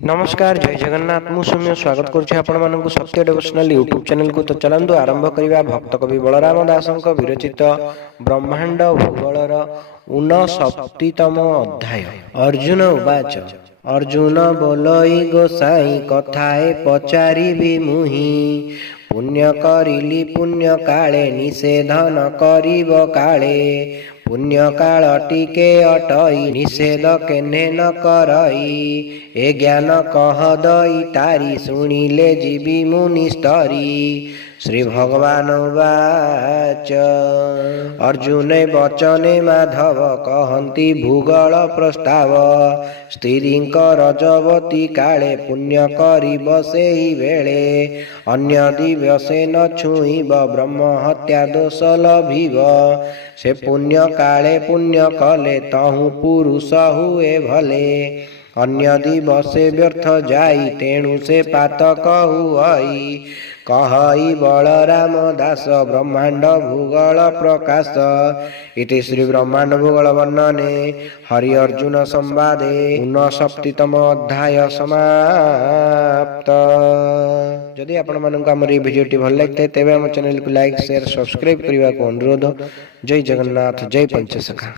नमस्कार जय जगन्नाथ मु सौम्य स्वागत करुछि आपन सत्य डिवोशनल यूट्यूब चैनल को। तो चलंतु आरंभ करिबा भक्त कवि बलराम दासंक विरचित ब्रह्मांड भूगोलर 59तम अध्याय। अर्जुन उवाच अर्जुन बोलई गोसाई कथाए पचारिबि मुहि पुण्य करिली पुण्य काले निषेध न करिब काले पुण्य काल टिके अटई निषेध केने न करई ए ज्ञान कह दई तारी शुणिले जीवी मुनिस्तरी। श्री भगवान वाच अर्जुन वचने माधव कहंती भूगोल प्रस्ताव स्त्रींक रजवती काले पुण्य करिब सेई बेले अन्य दिवसे न छुईब ब्रह्म हत्या दोष लभिब से पुण्य काले पुण्य कले तहु पुरुष हुए भले अन्य दिवसे व्यर्थ जाई तेणु से पातक हुई कहई बलराम दास ब्रह्मांड भूगोल प्रकाश। इति श्री ब्रह्मांड भूगोल वर्णने हरि अर्जुन संवादे 59तम अध्याय समाप्त। जदि आपण मानक हमर भिडियोटी भल लागते तेबे हम चैनल को लाइक शेयर सब्सक्राइब करने को अनुरोध। जय जगन्नाथ जय पंचसखा।